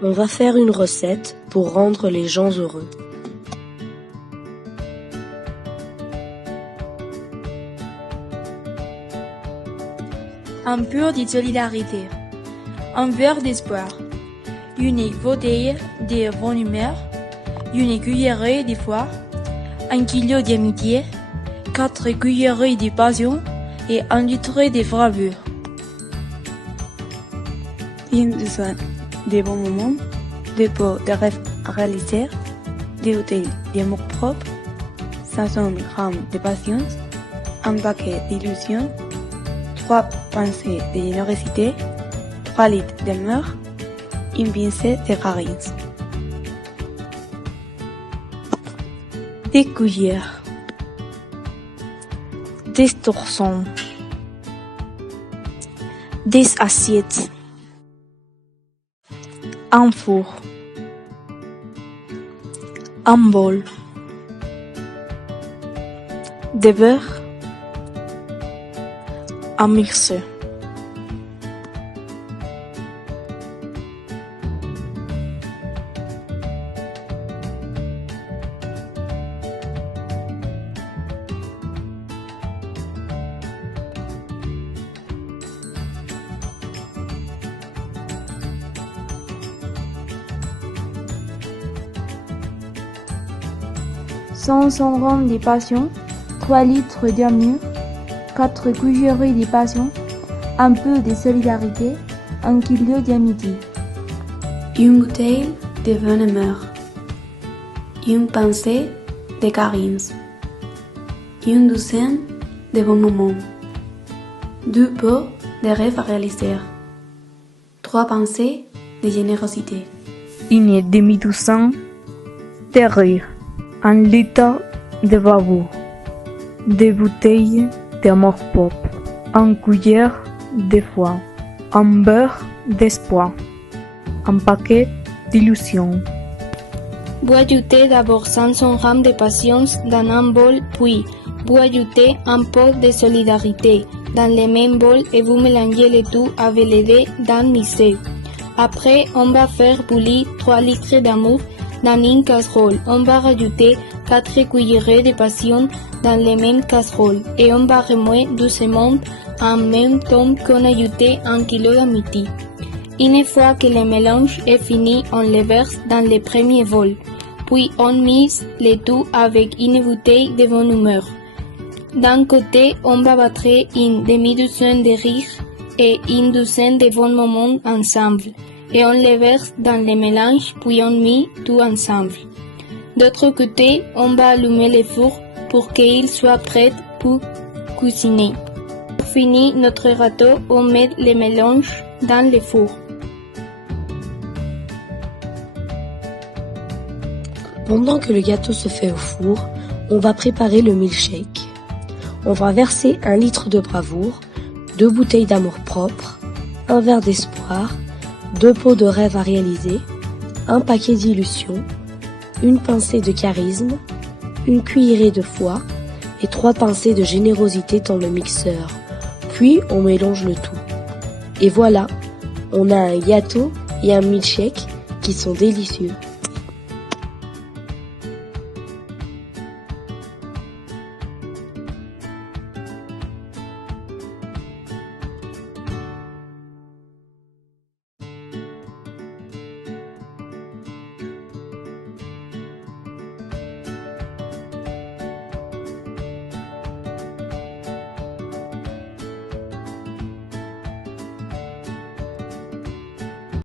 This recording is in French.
On va faire une recette pour rendre les gens heureux. Un peu de solidarité, un verre d'espoir, une bouteille de bonne humeur, une cuillerée de foi, 1 kilo d'amitié, 4 cuillerées de passion et 1 litre de bravure. Une douzaine de bons moments, des pots de rêves à réaliser, des bouteilles d'amour propre, 500 grammes de patience, un paquet d'illusions, 3 pincées de générosité, 3 litres d'humeur, une pincée de charisme. Des cuillères, des torsons, des assiettes, un four, un bol, des beurre, un mixeur. Cent grammes de passion, 3 litres d'amour, 4 cuillerées de passion, un peu de solidarité, 1 kilo d'amitié. Une bouteille de bonne humeur, une pincée de charisme, une douzaine de bons moments, 2 pots de rêves à réaliser, 3 pincées de générosité, Une demi-douzaine de rire, 1 litre de bravoure, 2 bouteilles d'amour propre, 1 cuillère de foi, un beurre d'espoir, un paquet d'illusions. Vous ajoutez d'abord 500 grammes de patience dans un bol, puis vous ajoutez un pot de solidarité dans le même bol et vous mélangez le tout avec les dés d'un mixeur. Après, on va faire bouillir 3 litres d'amour dans une casserole. On va rajouter 4 cuillerées de passion dans les mêmes casseroles et on va remuer doucement en même temps qu'on ajoute 1 kilo d'amitié. Une fois que le mélange est fini, on le verse dans le premier bol. Puis on mixe le tout avec une bouteille de bonne humeur. D'un côté, on va battre une demi-douzaine de rires et une douzaine de bons moments ensemble. Et on les verse dans le mélange, puis on met tout ensemble. D'autre côté, on va allumer le four pour qu'il soit prêt pour cuisiner. Pour finir notre gâteau, on met le mélange dans le four. Pendant que le gâteau se fait au four, on va préparer le milkshake. On va verser 1 litre de bravoure, 2 bouteilles d'amour propre, 1 verre d'espoir, 2 pots de rêve à réaliser, 1 paquet d'illusions, une pincée de charisme, une cuillerée de foi et 3 pincées de générosité dans le mixeur. Puis on mélange le tout. Et voilà, on a un gâteau et un milkshake qui sont délicieux.